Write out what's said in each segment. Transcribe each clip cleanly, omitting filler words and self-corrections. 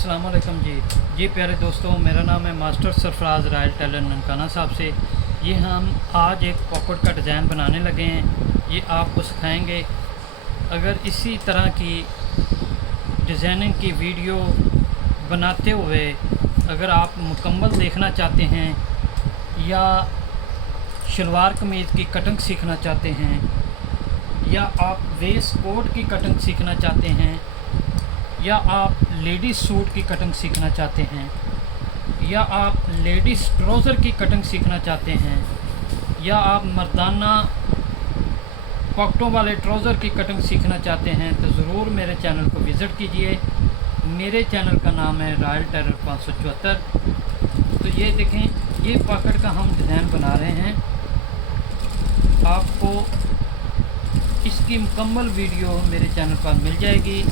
अस्सलाम वालेकुम जी प्यारे दोस्तों, मेरा नाम है master Sarfaraz royal tailor Nankana Sahib से। ये हम आज एक पॉकेट का डिज़ाइन बनाने लगे हैं, ये आपको सिखाएंगे। अगर इसी तरह की डिज़ाइनिंग की वीडियो बनाते हुए अगर आप मुकम्मल देखना चाहते हैं या शलवार कमीज़ की कटिंग सीखना चाहते हैं या आप वेस्ट कोट की कटिंग सीखना चाहते हैं या आप लेडीज़ सूट की कटिंग सीखना चाहते हैं या आप लेडीज़ ट्राउज़र की कटिंग सीखना चाहते हैं या आप मर्दाना पॉकेटों वाले ट्राउज़र की कटिंग सीखना चाहते हैं तो ज़रूर मेरे चैनल को विज़िट कीजिए। मेरे चैनल का नाम है रॉयल टेलर 574। तो ये देखें, ये पॉकेट का हम डिज़ाइन बना रहे हैं। आपको इसकी मुकम्मल वीडियो मेरे चैनल पर मिल जाएगी।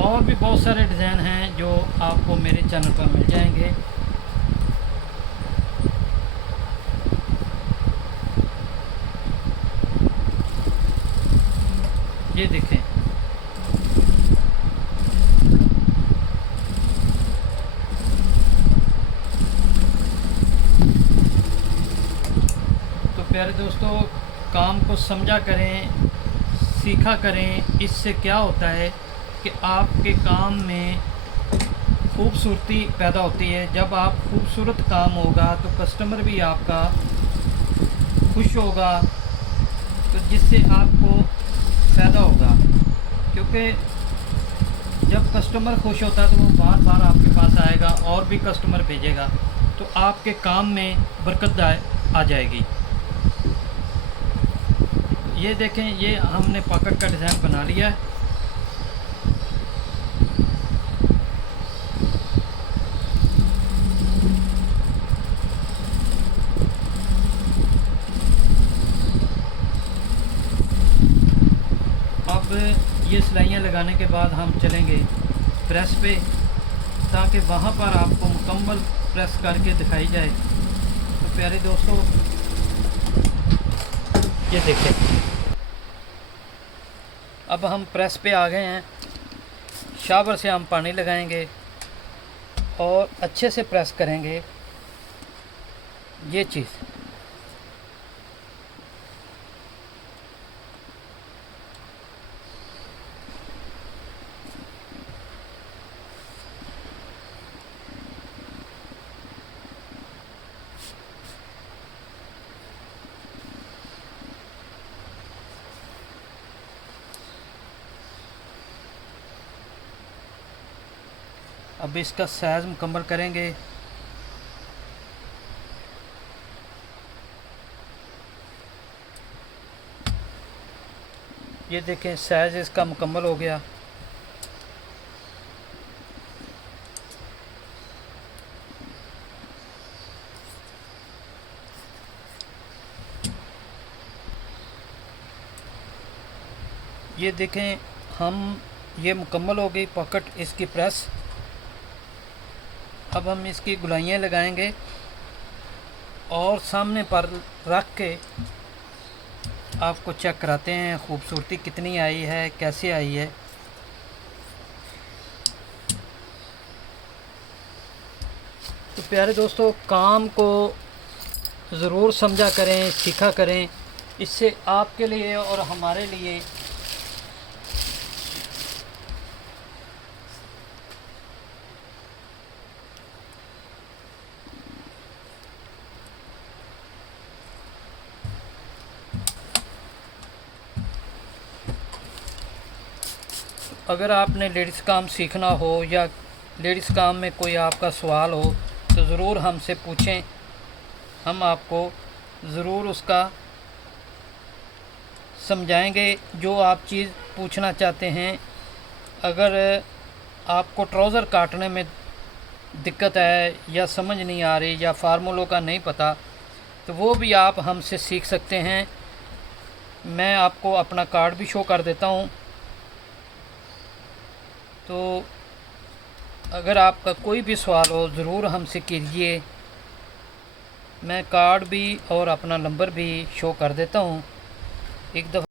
और भी बहुत सारे डिज़ाइन हैं जो आपको मेरे चैनल पर मिल जाएंगे। ये देखें, तो प्यारे दोस्तों, काम को समझा करें, सीखा करें। इससे क्या होता है कि आपके काम में खूबसूरती पैदा होती है। जब आप खूबसूरत काम होगा तो कस्टमर भी आपका खुश होगा, तो जिससे आपको फ़ायदा होगा। क्योंकि जब कस्टमर खुश होता है तो वो बार बार आपके पास आएगा और भी कस्टमर भेजेगा, तो आपके काम में बरकत आ जाएगी। ये देखें, ये हमने पॉकेट का डिज़ाइन बना लिया है। अब ये सिलाइयाँ लगाने के बाद हम चलेंगे प्रेस पे, ताकि वहाँ पर आपको मुकम्मल प्रेस करके दिखाई जाए। तो प्यारे दोस्तों, ये देखें, अब हम प्रेस पे आ गए हैं। शावर से हम पानी लगाएंगे और अच्छे से प्रेस करेंगे। ये चीज़ अब इसका साइज़ मुकम्मल करेंगे। ये देखें, साइज़ इसका मुकम्मल हो गया। ये देखें, ये मुकम्मल हो गई पॉकेट इसकी प्रेस। अब हम इसकी गुलाइयाँ लगाएंगे और सामने पर रख के आपको चेक कराते हैं खूबसूरती कितनी आई है, कैसे आई है। तो प्यारे दोस्तों, काम को ज़रूर समझा करें, सीखा करें। इससे आपके लिए और हमारे लिए अगर आपने लेडीज़ काम सीखना हो या लेडीज़ काम में कोई आपका सवाल हो तो ज़रूर हमसे पूछें, हम आपको ज़रूर उसका समझाएंगे जो आप चीज़ पूछना चाहते हैं। अगर आपको ट्राउज़र काटने में दिक्कत है या समझ नहीं आ रही या फार्मूलों का नहीं पता, तो वो भी आप हमसे सीख सकते हैं। मैं आपको अपना कार्ड भी शो कर देता हूँ। तो अगर आपका कोई भी सवाल हो ज़रूर हमसे कीजिए। मैं कार्ड भी और अपना नंबर भी शो कर देता हूँ। एक दफ़ा